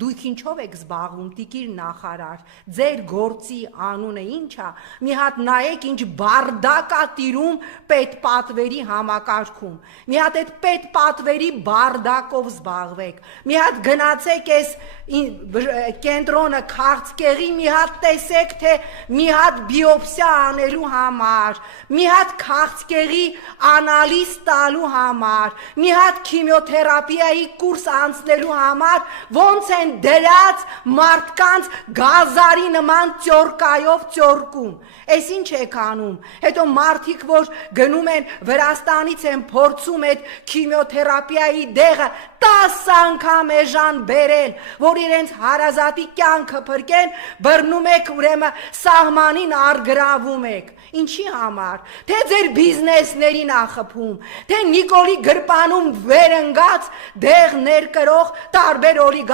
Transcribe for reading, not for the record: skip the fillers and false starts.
Դուք ինչով եք զբաղվում, տիկիր նախարար, ձեր գործի անունը ինչ է, մի հատ նայեք ինչ բարդակ է տիրում պետպատվերի համակարգում, մի հատ այդ պետպատվերի բարդակով զբաղվեք, մի հատ գնացեք այս կենտրոնը քաղցկեղի, մի հատ տեսեք, թե մի հատ բիոպսիա անելու համար, մի հատ քաղցկեղի անալիզ տալու համար, մի հատ քիմիոթերապիայի կուրս անցնելու համար, ոնց են դրած մարդկանց գազարի նման ծյորկայով ծյորկում, այս ինչ եք անում, հետո մարդիկ, որ գնում են Վրաստանից են փորձում այդ քիմիոթերապիայի դեղը 10 անգամ էժան բերել, որ իրենց հարազատի կյանքը փրկեն, բռնում եք ուրեմն սահմանին արգրավում եք, ինչի համար, թե ձեր բիզնեսներին ա խփում, թե Նիկոլի գրպանում վերընկած դեղ ներկրող տարբեր օլիգարխ